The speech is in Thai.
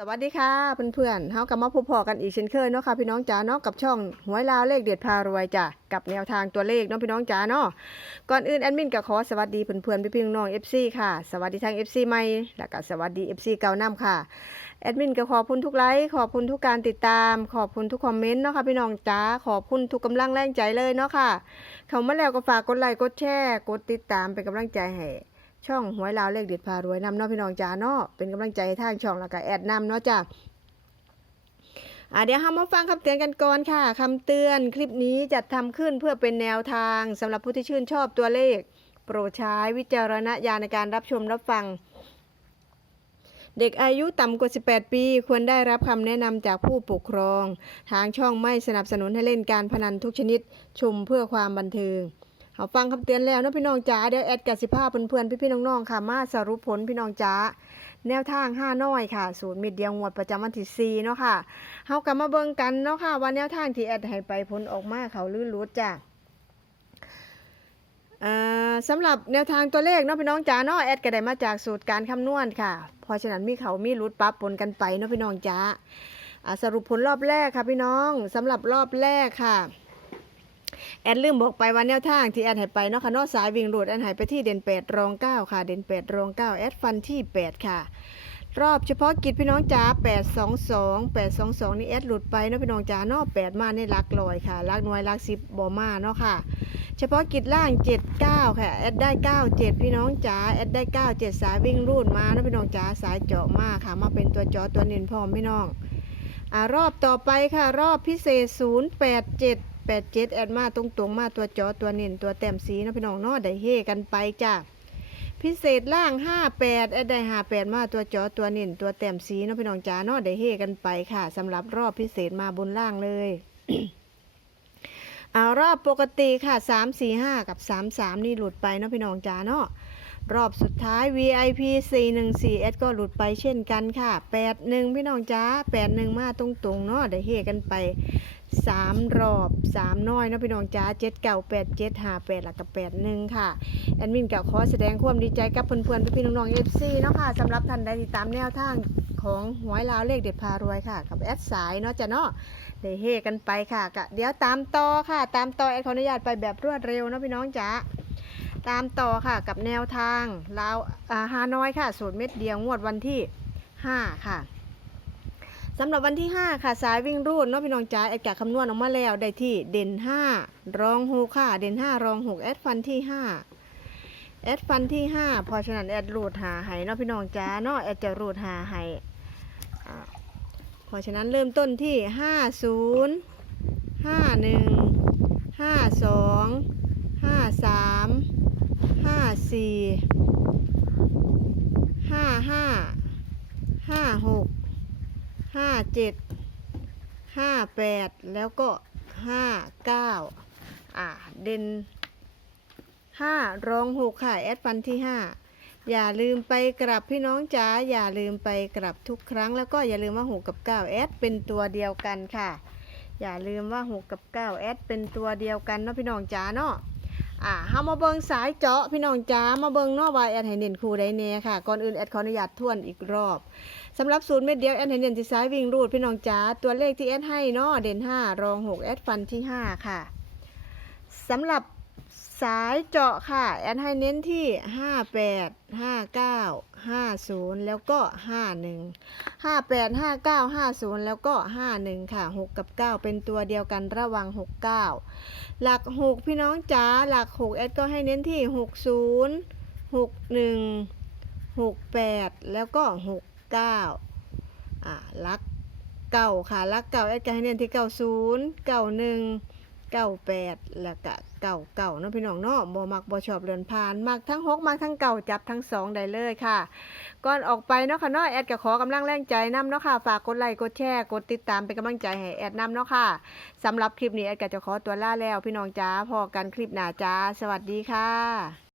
สวัสดีค่ะเพื่อนๆเฮากลับมาพบพอกันอีกเช่นเคยเนาะค่ะพี่น้องจ๋าเนาะกับช่องหวยลาวเลขเด็ดพารวยจ้ะกับแนวทางตัวเลขเนาะพี่น้องจ๋าเนาะก่อนอื่นแอดมินก็ขอสวัสดีเพื่อนๆพี่ๆน้องๆ FC ค่ะสวัสดีทาง FC ใหม่แล้วก็สวัสดี FC เก่านํค่ะแอดมินก็ขอบคุณทุกไลค์ขอบคุณทุกการติดตาม ขอบคุณทุกคอมเมนต์เนาะค่ะพี่น้องจ๋าขอบคุณทุกกำลังแรงใจเลยเนาะค่ะเข้ามาแล้วก็ฝากกดไลค์กดแชร์กดติดตามเป็นกำลังใจให้ ช่องหวยลาวเลขเด็ดพารวยนำเนาะพี่น้องจ๋าเนาะเป็นกำลังใจให้ทางช่องแล้วก็แอดนำเนาะจ้ะอะเดี๋ยวเรามาฟังคำเตือนกันก่อนค่ะคำเตือนคลิปนี้จัดทำขึ้นเพื่อเป็นแนวทางสำหรับผู้ที่ชื่นชอบตัวเลข โปรดใช้วิจารณญาณในการรับชมรับฟัง เด็กอายุต่ำกว่า 18 ปี ควรได้รับคำแนะนำจากผู้ปกครอง ทางช่องไม่สนับสนุนให้เล่นการพนันทุกชนิดชมเพื่อความบันเทิง เอาฟังคำเตือนแล้วนะพี่น้องจ๋าเดี๋ยวแอดกับสิภาพเพื่อนๆพี่ๆน้องๆค่ะ มาสรุปผลพี่น้องจ๋าแนวทาง5น้อยค่ะศูนย์มิดเดียวงวดประจำวันที่4เนาะค่ะเฮากลับมาเบิ่งกันเนาะค่ะว่าแนวทางที่แอดให้ไปผลออกมาเขาลื่นรุดจ้ะสำหรับแนวทางตัวเลขเนาะพี่น้องจ๋าเนาะแอดก็ได้มาจากสูตรการคำนวณค่ะ เพราะฉะนั้นมีเขามีรุดปรั๊บปนกันไปเนาะพี่น้องจ๋าสรุปผลรอบแรกค่ะพี่น้องสำหรับรอบแรกค่ะ แอดลืมบอกไปว่าแนวทางที่แอดให้ไปเนาะค่ะนอกสายวิ่งรูดแอดให้ไปที่เด่น8รอง9ค่ะ เด่น8รอง9แอดฟันที่ 8 ค่ะ รอบเฉพาะกิจพี่น้องจ๋า822 822 นี่แอดหลุดไปเนาะพี่น้องจ๋านาะ8มาในลักลอยค่ะลักน่วยลัก10บ่มาเนาะค่ะ เฉพาะกิจล่าง 79 ค่ะแอดได้ 97 พี่น้องจ๋าแอดได้ 97 สายวิ่งรูดมาเนาะพี่น้องจ๋าสายเจาะมาค่ะ มาเป็นตัวเจาะตัวเน้นพร้อมพี่น้องอ่ารอบต่อไปค่ะ รอบพิเศษ 087 87แอดมาตรงๆมาตัวจาะตัวเน้นตัวแต้มสีนะพี่น้องเนาะได้เฮกันไปจ้าพิเศษล่าง58แปดแอดได้58มาตัวจอตัวเน้นตัวแต้มสีนะพี่น้องจ๋าเนาะได้เฮกันไปค่ะสำหรับรอบพิเศษมาบนล่างเลยเอารอบปกติค่ะ3 4 5กับ3 3นี่หลุดไปเนาะพี่น้องจ๋าเนาะรอบสุดท้าย VIP 414 S ก็หลุดไปเช่นกันค่ะ 81 พี่น้องจ๋า81 มาตรงๆเนาะได้เฮกันไป 3รอบ3น้อยเนาะพี่น้องจ๋า7เก่า8 7 5 8แล้วก็81ค่ะ แอดมินก็ขอแสดงความดีใจกับเพื่อนๆพี่ๆน้องๆเอฟซีเนาะค่ะสำหรับท่านใดที่ตามแนวทางของหวยลาวเลขเด็ดพารวยค่ะ กับแอดสายเนาะจ้ะเนาะได้เฮกันไปค่ะกะเดี๋ยวตามต่อค่ะ ตามต่อแอดขออนุญาตไปแบบรวดเร็วเนาะพี่น้องจ๋าตามต่อค่ะกับแนวทางลาวอ่าฮานอยค่ะสูตรเม็ดเดียวงวดวันที่5ค่ะ สำหรับวันที่ 5 ค่ะ สายวิ่งรูดเนาะพี่น้องจ๋าแอดกะคำนวณออกมาแล้วได้ที่เด่น 5 รอง 6 ค่ะ เด่น 5 รอง 6 แอดฟันที่ 5 แอดฟันที่ 5พราะฉะนั้นแอดรูดหาให้เนาะพี่น้องจ้าเนาะแอดจะรูดหาให้อ่าเพราะฉะนั้นเริ่มต้นที่ 50 51 52 53 54 55 56 57 58แล้วก็59อ่าเด่นห้ารองหกค่ะ แอดฟันที่ห้าอย่าลืมไปกลับพี่น้องจ๋าอย่าลืมไปกลับทุกครั้ง แล้วก็อย่าลืมว่าหกกับเก้าแอดเป็นตัวเดียวกันค่ะ อย่าลืมว่าหกกับเก้าแอดเป็นตัวเดียวกันเนาะพี่น้องจ๋าเนาะอ่าเฮามาเบิงสายเจาะพี่น้องจ๋ามาเบิงเนาะว่าแอดให้เน้นคู่ใดแน่ค่ะก่อนอื่นแอดขออนุญาตทวนอีกรอบ สำหรับศูนย์เม็ดเดียวแอดให้เน้นที่ซ้ายวิ่งรูดพี่น้องจ๋าตัวเลขที่แอดให้เนาะเด่นห้ารองหกแอดฟันที่ห้าค่ะสำหรับสายเจาะค่ะ แอนให้เน้นที่ 58 59 50 แล้วก็ 51 58 59 50 แล้วก็ 51 ค่ะ 6 กับ 9 เป็นตัวเดียวกันระหวัง 69 หลัก 6 พี่น้องจ๋าหลัก 6 แอดก็ให้เน้นที่ 60 61 68 แล้วก็ 69อ่าลักเก่าค่ะลักเก่าแอดก็ให้เน้นที่90 91เก้าหนึ่งเก่าแปดแล้วก็เก่าเก่าเนาะพี่น้องเนาะบ่มักบ่ชอบเรือนพานมักทั้งหกมักทั้งเก่าจับทั้งสองได้เลยค่ะก่อนออกไปเนาะค่ะเนาะแอดก็ขอกำลังแรงใจนํเนาะค่ะฝากกดไลค์กดแชร์กดติดตามเป็นกำลังใจให้แอดนํเนาะค่ะสำหรับคลิปนี้แอดก็จะขอตัวลาแล้ว พี่น้องจ้าพอกันคลิปหน้าจ้า สวัสดีค่ะ